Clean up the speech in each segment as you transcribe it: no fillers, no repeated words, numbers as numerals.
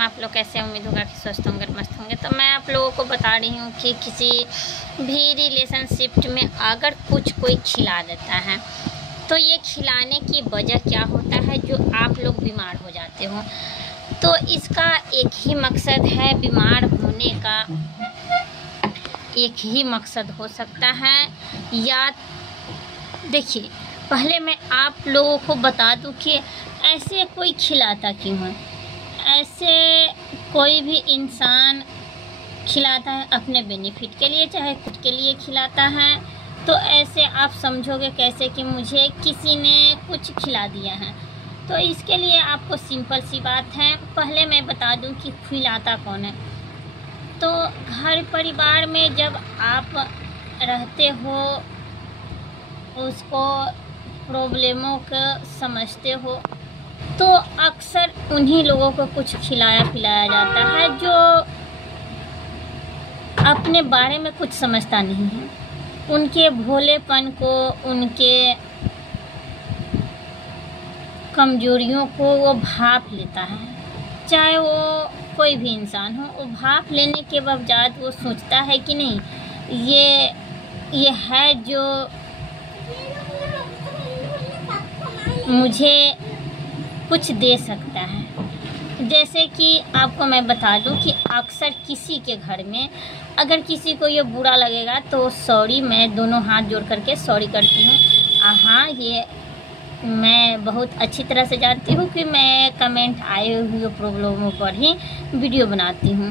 आप लोग कैसे, उम्मीद होगा कि स्वस्थ होंगे, मस्त होंगे। तो मैं आप लोगों को बता रही हूँ कि किसी भी रिलेशनशिप में अगर कुछ कोई खिला देता है तो ये खिलाने की वजह क्या होता है जो आप लोग बीमार हो जाते हो। तो इसका एक ही मकसद है, बीमार होने का एक ही मकसद हो सकता है। या देखिए, पहले मैं आप लोगों को बता दूं कि ऐसे कोई खिलाता क्यों है। ऐसे कोई भी इंसान खिलाता है अपने बेनिफिट के लिए, चाहे खुद के लिए खिलाता है। तो ऐसे आप समझोगे कैसे कि मुझे किसी ने कुछ खिला दिया है। तो इसके लिए आपको सिंपल सी बात है, पहले मैं बता दूं कि खिलाता कौन है। तो घर परिवार में जब आप रहते हो, उसको प्रॉब्लमों को समझते हो, तो अक्सर उन्हीं लोगों को कुछ खिलाया पिलाया जाता है जो अपने बारे में कुछ समझता नहीं है। उनके भोलेपन को, उनके कमजोरियों को वो भाप लेता है। चाहे वो कोई भी इंसान हो, वो भाप लेने के बावजूद वो सोचता है कि नहीं, ये है जो मुझे कुछ दे सकता है। जैसे कि आपको मैं बता दूं कि अक्सर किसी के घर में अगर किसी को ये बुरा लगेगा तो सॉरी, मैं दोनों हाथ जोड़ करके सॉरी करती हूँ। हाँ, ये मैं बहुत अच्छी तरह से जानती हूँ कि मैं कमेंट आए हुए प्रॉब्लमों पर ही वीडियो बनाती हूँ।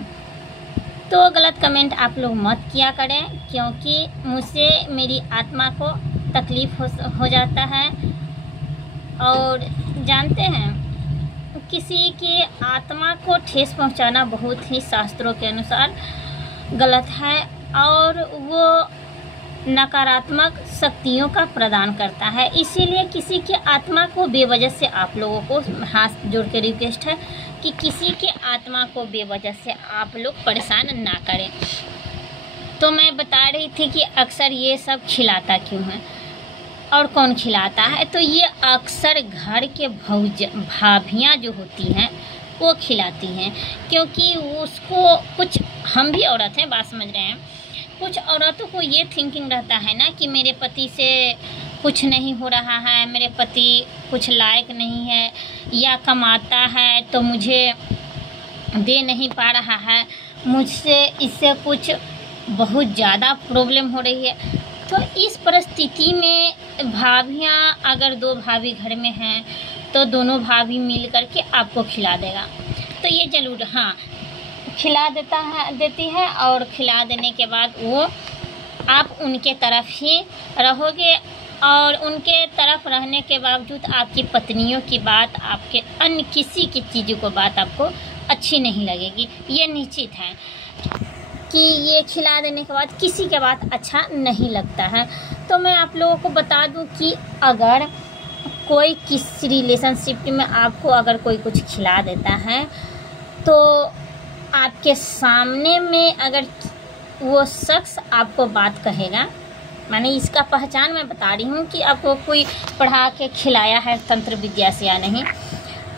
तो गलत कमेंट आप लोग मत किया करें, क्योंकि मुझसे मेरी आत्मा को तकलीफ़ हो जाता है। और जानते हैं, किसी की आत्मा को ठेस पहुंचाना बहुत ही शास्त्रों के अनुसार गलत है, और वो नकारात्मक शक्तियों का प्रदान करता है। इसीलिए किसी की आत्मा को बेवजह से, आप लोगों को हाथ जोड़ के रिक्वेस्ट है कि किसी के आत्मा को बेवजह से आप लोग परेशान ना करें। तो मैं बता रही थी कि अक्सर ये सब खिलाता क्यों है और कौन खिलाता है। तो ये अक्सर घर के भाभियाँ जो होती हैं वो खिलाती हैं, क्योंकि उसको कुछ, हम भी औरत हैं, बात समझ रहे हैं, कुछ औरतों को ये थिंकिंग रहता है ना कि मेरे पति से कुछ नहीं हो रहा है, मेरे पति कुछ लायक नहीं है, या कमाता है तो मुझे दे नहीं पा रहा है, मुझसे इससे कुछ बहुत ज़्यादा प्रॉब्लम हो रही है। तो इस परिस्थिति में भाभियाँ, अगर दो भाभी घर में हैं तो दोनों भाभी मिल करके आपको खिला देगा। तो ये जरूर, हाँ, खिला देती है, और खिला देने के बाद वो आप उनके तरफ ही रहोगे, और उनके तरफ रहने के बावजूद आपकी पत्नियों की बात, आपके अन्य किसी की चीज़ों को बात आपको अच्छी नहीं लगेगी। ये निश्चित है कि ये खिला देने के बाद किसी के बात अच्छा नहीं लगता है। तो मैं आप लोगों को बता दूं कि अगर कोई किसी रिलेशनशिप में आपको अगर कोई कुछ खिला देता है, तो आपके सामने में अगर वो शख्स आपको बात कहेगा, माने इसका पहचान मैं बता रही हूँ कि आपको कोई पढ़ा के खिलाया है तंत्र विद्या से या नहीं,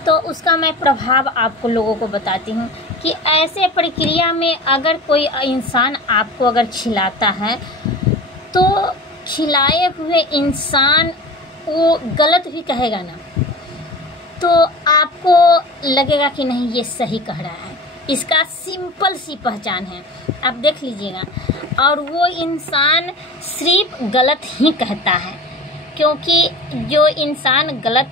तो उसका मैं प्रभाव आपको लोगों को बताती हूँ कि ऐसे प्रक्रिया में अगर कोई इंसान आपको अगर खिलाता है तो खिलाए हुए इंसान वो गलत भी कहेगा ना, तो आपको लगेगा कि नहीं, ये सही कह रहा है। इसका सिंपल सी पहचान है, आप देख लीजिएगा। और वो इंसान सिर्फ गलत ही कहता है, क्योंकि जो इंसान गलत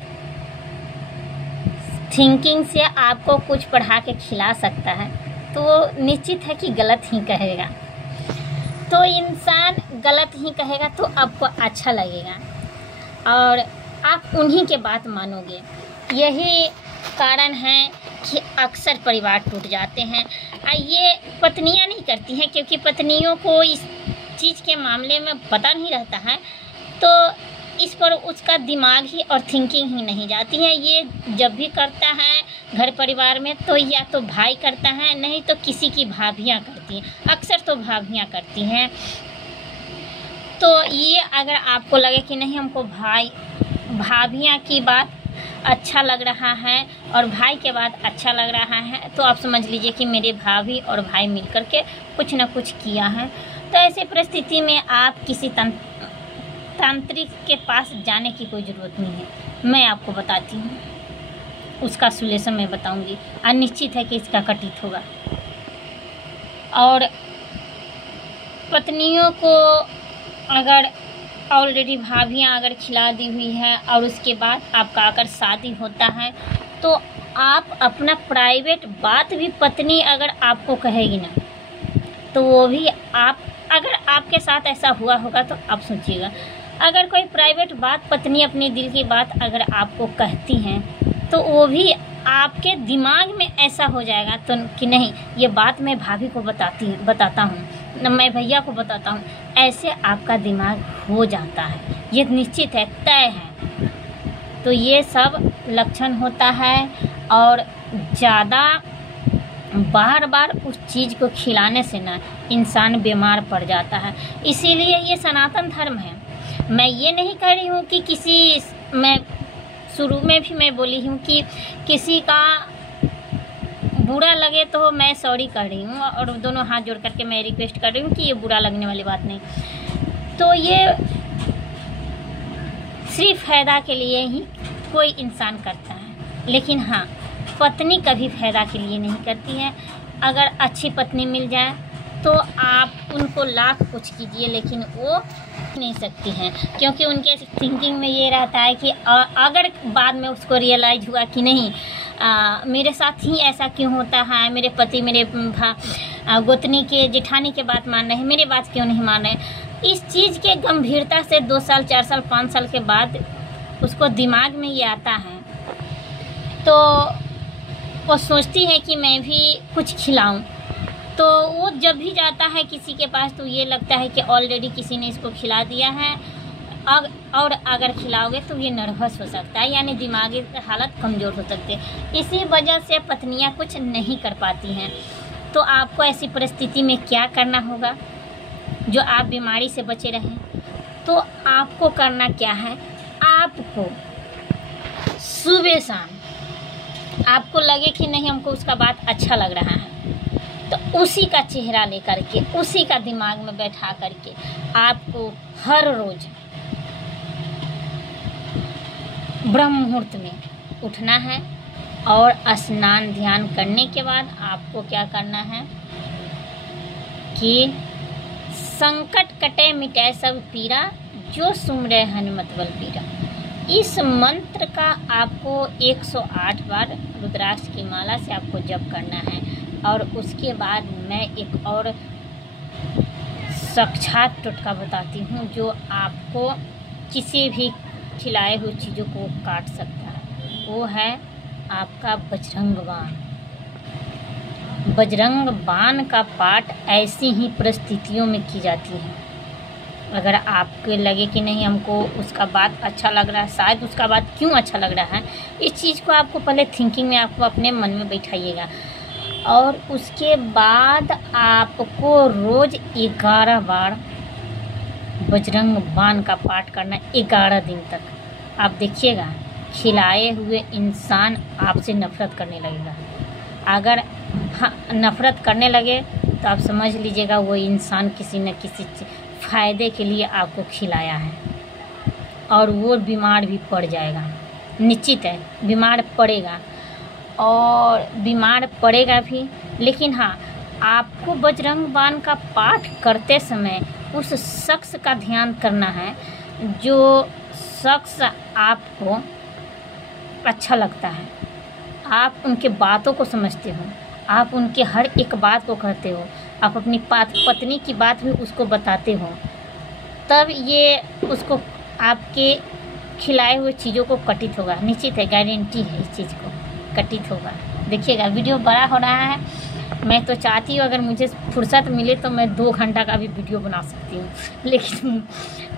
थिंकिंग से आपको कुछ पढ़ा के खिला सकता है तो वो निश्चित है कि गलत ही कहेगा। तो इंसान गलत ही कहेगा तो आपको अच्छा लगेगा और आप उन्हीं के बात मानोगे। यही कारण है कि अक्सर परिवार टूट जाते हैं। ये पत्नियां नहीं करती हैं, क्योंकि पत्नियों को इस चीज़ के मामले में पता नहीं रहता है, तो इस पर उसका दिमाग ही और थिंकिंग ही नहीं जाती है। ये जब भी करता है घर परिवार में तो या तो भाई करता है, नहीं तो किसी की भाभियाँ करती हैं, अक्सर तो भाभियाँ करती हैं। तो ये अगर आपको लगे कि नहीं, हमको भाभियाँ की बात अच्छा लग रहा है और भाई के बाद अच्छा लग रहा है, तो आप समझ लीजिए कि मेरे भाभी और भाई मिलकर के कुछ न कुछ किया है। तो ऐसी परिस्थिति में आप किसी तांत्रिक के पास जाने की कोई ज़रूरत नहीं है। मैं आपको बताती हूँ, उसका सॉल्यूशन मैं बताऊँगी और निश्चित है कि इसका कटित होगा। और पत्नियों को अगर ऑलरेडी भाभियाँ अगर खिला दी हुई है और उसके बाद आपका अगर शादी होता है, तो आप अपना प्राइवेट बात भी पत्नी अगर आपको कहेगी ना, तो वो भी आप, अगर आपके साथ ऐसा हुआ होगा तो आप सोचिएगा, अगर कोई प्राइवेट बात पत्नी अपने दिल की बात अगर आपको कहती हैं, तो वो भी आपके दिमाग में ऐसा हो जाएगा तो कि नहीं, ये बात मैं भाभी को बताता हूँ, न मैं भैया को बताता हूँ, ऐसे आपका दिमाग हो जाता है। ये निश्चित है, तय है। तो ये सब लक्षण होता है और ज़्यादा बार बार उस चीज़ को खिलाने से ना इंसान बीमार पड़ जाता है। इसीलिए ये सनातन धर्म है। मैं ये नहीं कह रही हूँ कि मैं शुरू में भी मैं बोली हूँ कि किसी का बुरा लगे तो मैं सॉरी कर रही हूँ और दोनों हाथ जोड़ करके मैं रिक्वेस्ट कर रही हूँ कि ये बुरा लगने वाली बात नहीं। तो ये सिर्फ फ़ायदा के लिए ही कोई इंसान करता है, लेकिन हाँ, पत्नी कभी फ़ायदा के लिए नहीं करती है। अगर अच्छी पत्नी मिल जाए तो आप उनको लाख कुछ कीजिए, लेकिन वो नहीं सकती हैं, क्योंकि उनके थिंकिंग में ये रहता है कि अगर बाद में उसको रियलाइज़ हुआ कि नहीं, मेरे साथ ही ऐसा क्यों होता है, मेरे पति मेरे गोतनी के जेठानी के बात मान रहे हैं, मेरे बात क्यों नहीं मान रहे। इस चीज़ के गंभीरता से 2 साल 4 साल 5 साल के बाद उसको दिमाग में ये आता है, तो वो सोचती है कि मैं भी कुछ खिलाऊं। तो वो जब भी जाता है किसी के पास तो ये लगता है कि ऑलरेडी किसी ने इसको खिला दिया है, और अगर खिलाओगे तो ये नर्वस हो सकता है, यानी दिमागी हालत कमज़ोर हो सकती है। इसी वजह से पत्नियां कुछ नहीं कर पाती हैं। तो आपको ऐसी परिस्थिति में क्या करना होगा, जो आप बीमारी से बचे रहें? तो आपको करना क्या है, आपको सुबह शाम आपको लगे कि नहीं हमको उसका बात अच्छा लग रहा है, तो उसी का चेहरा लेकर के, उसी का दिमाग में बैठा करके आपको हर रोज़ ब्रह्म मुहूर्त में उठना है और स्नान ध्यान करने के बाद आपको क्या करना है कि संकट कटे मिटे सब पीरा, जो सुमरे हनुमत बल पीरा। इस मंत्र का आपको 108 बार रुद्राक्ष की माला से आपको जप करना है। और उसके बाद मैं एक और साक्षात टोटका बताती हूँ, जो आपको किसी भी खिलाए हुए चीज़ों को काट सकता है। वो है आपका बजरंग बाण। बजरंग बाण का पाठ ऐसी ही परिस्थितियों में की जाती है। अगर आपको लगे कि नहीं हमको उसका बात अच्छा लग रहा है, शायद उसका बात क्यों अच्छा लग रहा है, इस चीज़ को आपको पहले थिंकिंग में आपको अपने मन में बैठाइएगा। और उसके बाद आपको रोज़ 11 बार बजरंग बाण का पाठ करना 11 दिन तक। आप देखिएगा खिलाए हुए इंसान आपसे नफरत करने लगेगा। अगर नफरत करने लगे तो आप समझ लीजिएगा वो इंसान किसी न किसी फ़ायदे के लिए आपको खिलाया है, और वो बीमार भी पड़ जाएगा। निश्चित है बीमार पड़ेगा, और बीमार पड़ेगा भी। लेकिन हाँ, आपको बजरंग बाण का पाठ करते समय उस शख्स का ध्यान करना है जो शख्स आपको अच्छा लगता है। आप उनके बातों को समझते हो, आप उनके हर एक बात को कहते हो, आप अपनी पत्नी की बात भी उसको बताते हो, तब ये उसको आपके खिलाए हुए चीज़ों को कटित होगा। निश्चित है, गारंटी है इस चीज़ को कटित होगा। देखिएगा वीडियो बड़ा हो रहा है। मैं तो चाहती हूँ अगर मुझे फुर्सत मिले तो मैं 2 घंटा का भी वीडियो बना सकती हूँ,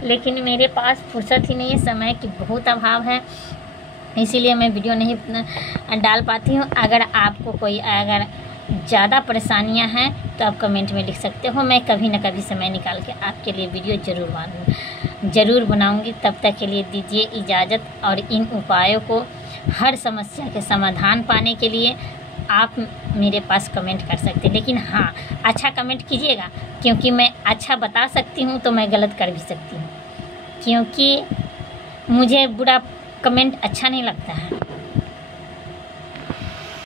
लेकिन मेरे पास फुर्सत ही नहीं है, समय की बहुत अभाव है, इसीलिए मैं वीडियो नहीं डाल पाती हूँ। अगर आपको कोई अगर ज़्यादा परेशानियाँ हैं तो आप कमेंट में लिख सकते हो। मैं कभी न कभी समय निकाल के आपके लिए वीडियो ज़रूर बनाऊँगी। तब तक के लिए दीजिए इजाज़त, और इन उपायों को हर समस्या के समाधान पाने के लिए आप मेरे पास कमेंट कर सकते हैं। लेकिन हाँ, अच्छा कमेंट कीजिएगा, क्योंकि मैं अच्छा बता सकती हूँ तो मैं गलत कर भी सकती हूँ, क्योंकि मुझे बुरा कमेंट अच्छा नहीं लगता है।